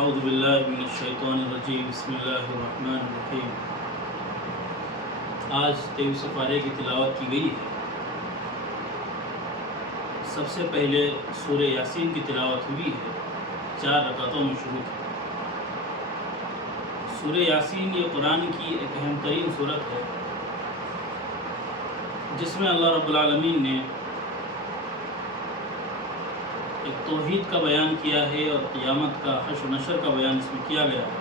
اعوذ باللہ من الشیطان الرجیم بسم اللہ الرحمن الرحیم۔ آج 23 پارے کی تلاوت کی گئی ہے۔ سب سے پہلے سورہ یاسین کی تلاوت ہوئی ہے، 4 رکعتوں میں شروع تھی۔ سورہ یاسین یہ قرآن کی ایک اہم ترین سورت ہے، جس میں اللہ رب العالمین نے ایک توحید کا بیان کیا ہے اور قیامت کا حشر و نشر کا بیان اس میں کیا گیا ہے۔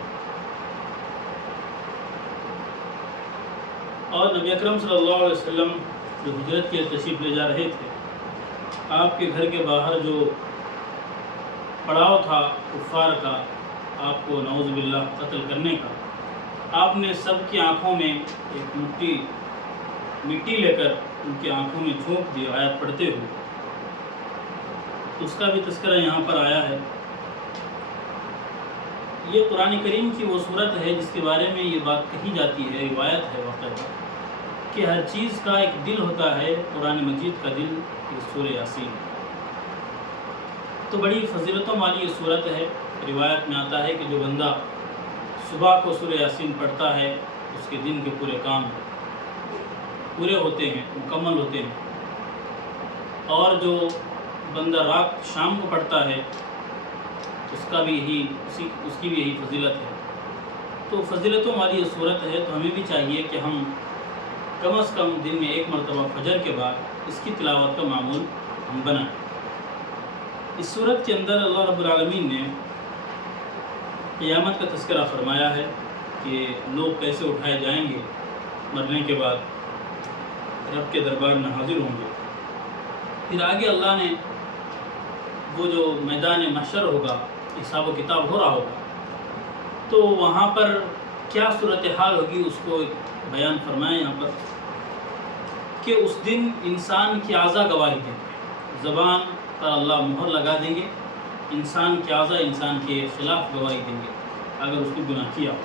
اور نبی اکرم صلی اللہ علیہ وسلم جو ہجرت کے تشریف لے جا رہے تھے، آپ کے گھر کے باہر جو پڑاؤ تھا کفار کا، آپ کو نعوذ باللہ قتل کرنے کا، آپ نے سب کی آنکھوں میں ایک مٹی لے کر ان کی آنکھوں میں جھونک دی آیت پڑھتے ہوئے، اس کا بھی تذکرہ یہاں پر آیا ہے۔ یہ قرآن کریم کی وہ صورت ہے جس کے بارے میں یہ بات کہی جاتی ہے، روایت ہے واقعہ، کہ ہر چیز کا ایک دل ہوتا ہے، قرآن مجید کا دل یہ سورہ یاسین۔ تو بڑی فضیلتوں والی یہ صورت ہے۔ روایت میں آتا ہے کہ جو بندہ صبح کو سورہ یاسین پڑھتا ہے، اس کے دن کے پورے کام پورے ہوتے ہیں، مکمل ہوتے ہیں، اور جو بندہ رات شام کو پڑھتا ہے اس کی بھی یہی فضیلت ہے۔ تو فضیلتوں والی یہ صورت ہے، تو ہمیں بھی چاہیے کہ ہم کم از کم دن میں 1 مرتبہ فجر کے بعد اس کی تلاوت کا معمول ہم بنائیں۔ اس صورت کے اندر اللہ رب العالمین نے قیامت کا تذکرہ فرمایا ہے کہ لوگ کیسے اٹھائے جائیں گے، مرنے کے بعد رب کے دربار میں حاضر ہوں گے۔ پھر آگے اللہ نے وہ جو میدان محشر ہوگا، حساب و کتاب ہو رہا ہوگا، تو وہاں پر کیا صورتحال ہوگی اس کو بیان فرمایا یہاں پر، کہ اس دن انسان کی اعضاء گواہی دیں گے، زبان پر اللہ مہر لگا دیں گے، انسان کی اعضاء انسان کے خلاف گواہی دیں گے اگر اس نے گناہ کیا ہو۔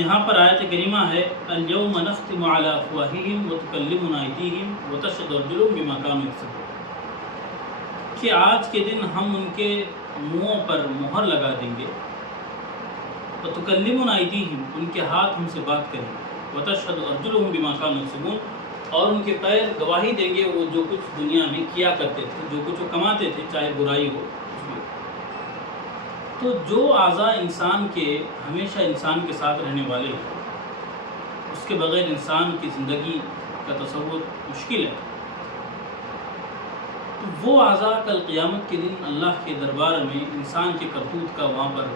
یہاں پر آیت کریمہ ہے اليوم نختم علی افواہہم وتکلمنا ایدیہم وتشہد ارجلہم بما کانوا یکسبون، کہ آج کے دن ہم ان کے منہوں پر مہر لگا دیں گے، وتکلمنا ایدیہم ان کے ہاتھ ہم سے بات کریں گے، وتشہد ارجلہم بما کانوا یکسبون اور ان کے پیر گواہی دیں گے وہ جو کچھ دنیا میں کیا کرتے تھے، جو کچھ وہ کماتے تھے، چاہے برائی ہو کچھ بھی ہو۔ تو جو اعضاء انسان کے ہمیشہ انسان کے ساتھ رہنے والے ہیں، اس کے بغیر انسان کی زندگی کا تصور مشکل ہے، تو وہ اعضاء کل قیامت کے دن اللہ کے دربار میں انسان کے کرتوت کا وہاں پر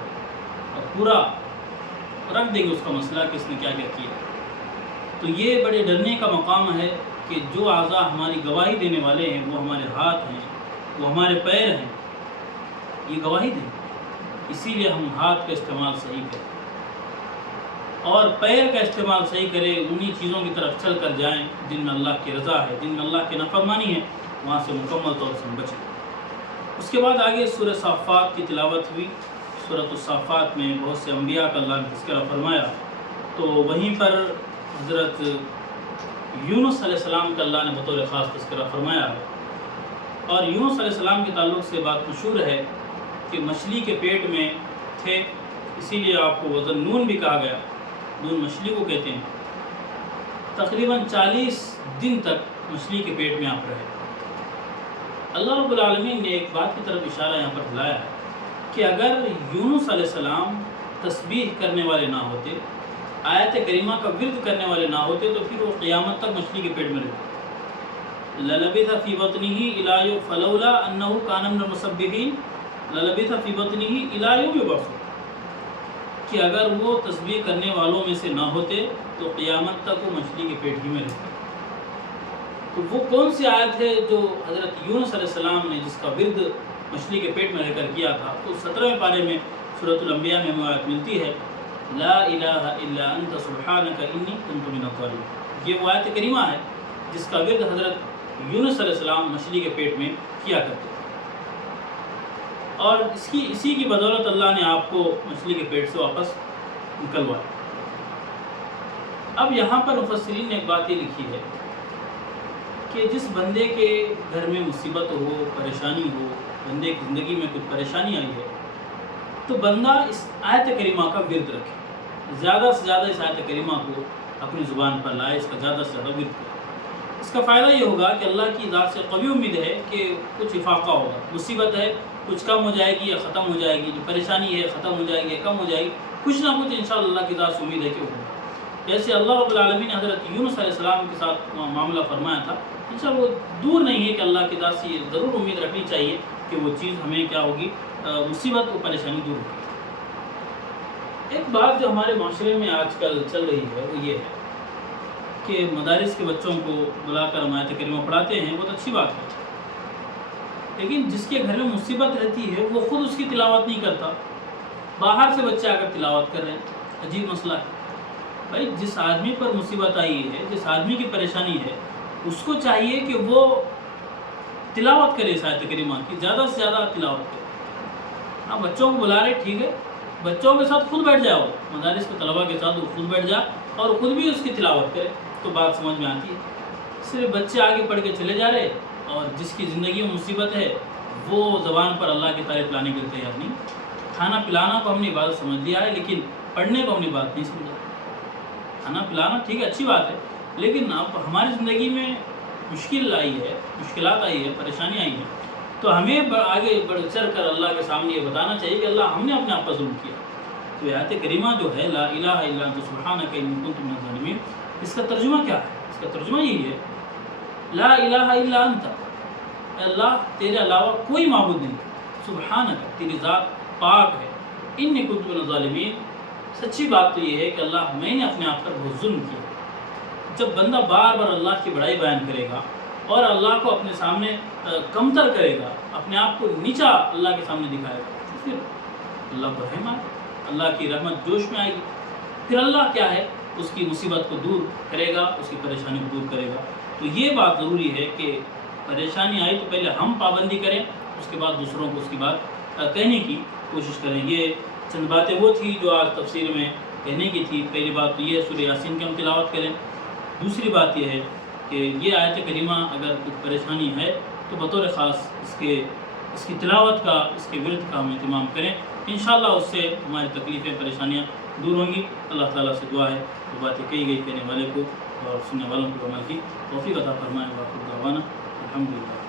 پورا رکھ دیں گے، اس کا مسئلہ کہ اس نے کیا کیا کیا۔ تو یہ بڑے ڈرنے کا مقام ہے کہ جو اعضاء ہماری گواہی دینے والے ہیں، وہ ہمارے ہاتھ ہیں، وہ ہمارے پیر ہیں، یہ گواہی دیں۔ اسی لیے ہم ہاتھ کا استعمال صحیح کریں اور پیر کا استعمال صحیح کریں، انہی چیزوں کی طرف چل کر جائیں جن میں اللہ کی رضا ہے، جن میں اللہ کی نافرمانی ہے، وہاں سے مکمل طور سے ہم بچیں۔ اس کے بعد آگے سورہ صافات کی تلاوت ہوئی۔ سورۃ الصافات میں بہت سے انبیاء کا اللہ نے تذکرہ فرمایا، تو وہیں پر حضرت یونس علیہ السلام کا اللہ نے بطور خاص تذکرہ فرمایا ہے۔ اور یونس علیہ السلام کے تعلق سے بات مشہور ہے کہ مچھلی کے پیٹ میں تھے، اسی لیے آپ کو وزن نون بھی کہا گیا، نون مچھلی کو کہتے ہیں۔ تقریباً 40 دن تک مچھلی کے پیٹ میں آپ رہے۔ اللہ رب العالمین نے ایک بات کی طرف اشارہ یہاں پر دلایا ہے کہ اگر یونس علیہ السلام تسبیح کرنے والے نہ ہوتے، آیت کریمہ کا ورد کرنے والے نہ ہوتے، تو پھر وہ قیامت تک مچھلی کے پیٹ میں رہتے۔ لَلَبِثَ فِي بَطْنِهِ إِلَىٰ يَوْمِ فَلَوْلَا أَنَّهُ كَانَ مِنَ الْمُسَبِّحِينَ لَلَبِثَ فِي بَطْنِهِ إِلَىٰ يَوْمِ يُبْعَثُونَ، کہ اگر وہ تسبیح کرنے والوں میں سے نہ ہوتے تو قیامت تک وہ مچھلی کے پیٹ ہی میں رہتے۔ تو وہ کون سی آیت ہے جو حضرت یونس علیہ السلام نے جس کا ورد مچھلی کے پیٹ میں رہ کر کیا تھا؟ تو 17ویں پارے میں سورۃ الانبیاء میں ہمیں آیت ملتی ہے لا الہ الا انت سبحانک انی کنت من الظالمین۔ یہ وہ آیت کریمہ ہے جس کا ورد حضرت یونس علیہ السلام مچھلی کے پیٹ میں کیا کرتے تھے، اور اسی کی بدولت اللہ نے آپ کو مچھلی کے پیٹ سے واپس نکلوایا۔ اب یہاں پر مفسرین نے ایک بات یہ لکھی ہے کہ جس بندے کے گھر میں مصیبت ہو، پریشانی ہو، بندے کی زندگی میں کچھ پریشانی آئی ہے، تو بندہ اس آیت کریمہ کا ورد رکھے، زیادہ سے زیادہ اس آیت کریمہ کو اپنی زبان پر لائے، اس کا زیادہ سے زیادہ ورد کرے۔ اس کا فائدہ یہ ہوگا کہ اللہ کی ذات سے قوی امید ہے کہ کچھ افاقہ ہوگا، مصیبت ہے کچھ کم ہو جائے گی یا ختم ہو جائے گی، جو پریشانی ہے ختم ہو جائے گی یا کم ہو جائے گی، کچھ نہ کچھ انشاءاللہ اللہ کی ذات سے امید ہے کہ ہوگا۔ جیسے اللہ رب العالمین نے حضرت یونس علیہ السلام کے ساتھ معاملہ فرمایا تھا، انشاءاللہ وہ دور نہیں ہے کہ اللہ کی ذات سے یہ ضرور امید رکھنی چاہیے کہ وہ چیز ہمیں کیا ہوگی، مصیبت و پریشانی دور ہوگی۔ ایک بات جو ہمارے معاشرے میں آج کل چل رہی ہے وہ یہ ہے کہ مدارس کے بچوں کو بلا کر ہم آیت کریمہ پڑھاتے ہیں، بہت اچھی بات ہے، لیکن جس کے گھر میں مصیبت رہتی ہے وہ خود اس کی تلاوت نہیں کرتا، باہر سے بچے آ کر تلاوت کر رہے ہیں۔ عجیب مسئلہ ہے بھائی، جس آدمی پر مصیبت آئی ہے، جس آدمی کی پریشانی ہے، اس کو چاہیے کہ وہ تلاوت کرے اس آیت کریمہ کی، زیادہ سے زیادہ تلاوت کرے۔ ہاں بچوں کو بلا رہے، ٹھیک ہے، بچوں کے ساتھ خود بیٹھ جاؤ، مدارس کے طلباء کے ساتھ وہ خود بیٹھ جا اور خود بھی اس کی تلاوت کرے، تو بات سمجھ میں آتی ہے۔ صرف بچے آگے پڑھ کے چلے جا رہے، اور جس کی زندگی میں مصیبت ہے وہ زبان پر اللہ کی تعریف لانے کے لیے تیار نہیں۔ کھانا پلانا کو ہم نے عبادت سمجھ لیا ہے، لیکن پڑھنے کو ہم نے بات نہیں سمجھا۔ کھانا پلانا ٹھیک ہے، اچھی بات ہے، لیکن اب ہماری زندگی میں مشکل آئی ہے، مشکلات آئی ہے، پریشانی آئی ہے، تو ہمیں آگے بڑھ چڑھ کر اللہ کے سامنے یہ بتانا چاہیے کہ اللہ ہم نے اپنے آپ پر ظلم کیا۔ تو آیت کریمہ جو ہے لا الہ الا انت سبحانک انی کنت من الظالمین، اس کا ترجمہ کیا ہے؟ اس کا ترجمہ یہی ہے، لا الہ الا انت، اللہ تیرے علاوہ کوئی معبود نہیں، سبحانک تیری ذات پاک ہے، انی کنت من الظالمین، سچی بات تو یہ ہے کہ اللہ میں نے اپنے آپ پر بہت ظلم کیا۔ جب بندہ بار بار اللہ کی بڑائی بیان کرے گا اور اللہ کو اپنے سامنے کمتر کرے گا، اپنے آپ کو نیچا اللہ کے سامنے دکھائے گا، تو پھر اللہ کو رحم آئے، اللہ کی رحمت جوش میں آئے گی، پھر اللہ کیا ہے، اس کی مصیبت کو دور کرے گا، اس کی پریشانی کو دور کرے گا۔ تو یہ بات ضروری ہے کہ پریشانی آئی تو پہلے ہم پابندی کریں، اس کے بعد دوسروں کو اس کی بات کہنے کی کوشش کریں۔ یہ چند باتیں وہ تھی جو آج تفسیر میں کہنے کی تھی۔ پہلی بات تو یہ ہے سورہ یاسین کی ہم تلاوت کریں۔ دوسری بات یہ ہے کہ یہ آیت کریمہ اگر کچھ پریشانی ہے تو بطور خاص اس کی تلاوت کا، اس کے ورد کا ہم اہتمام کریں، انشاءاللہ اس سے ہماری تکلیفیں، پریشانیاں دور ہوں گی۔ اللہ تعالیٰ سے دعا ہے جو باتیں کہی گئی کہنے والے کو اور سننے والوں کو عمل کی توفیق عطا فرمائے۔ وآخر دعوانا الحمدللہ۔